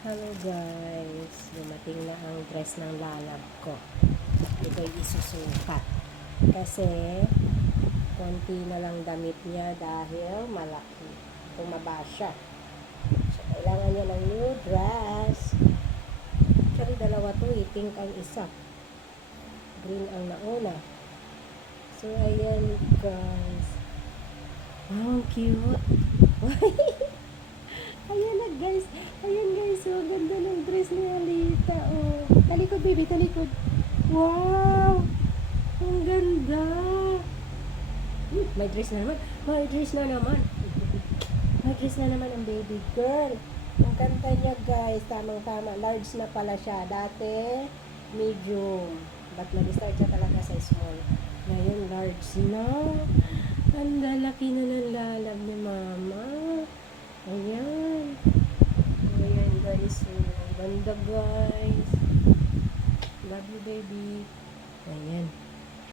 Hello guys, dumating na ang dress ng lalab ko. Ito'y isusukat. Kasi, konti na lang damit niya dahil malaki. Tumaba siya. So, kailangan niya ng new dress. Actually, dalawa to eh. Pink ang isa. Green ang nauna. So, ayan guys. Wow, cute. Ayan na guys. Ayan guys. So, ganda ng dress ni Alita. Oh. Talikod baby, talikod. Wow. Ang ganda. May dress na naman. May dress na naman. May dress na naman ang baby girl. Ang ganda niya guys. Tamang-tama. Large na pala siya. Dati, medium. But nag-start siya talaga sa small. Ngayon, large na. Ang lalaki na ng lalab ni mama. Ayan. Ayan guys. Ganda guys. Love you baby. Ayan.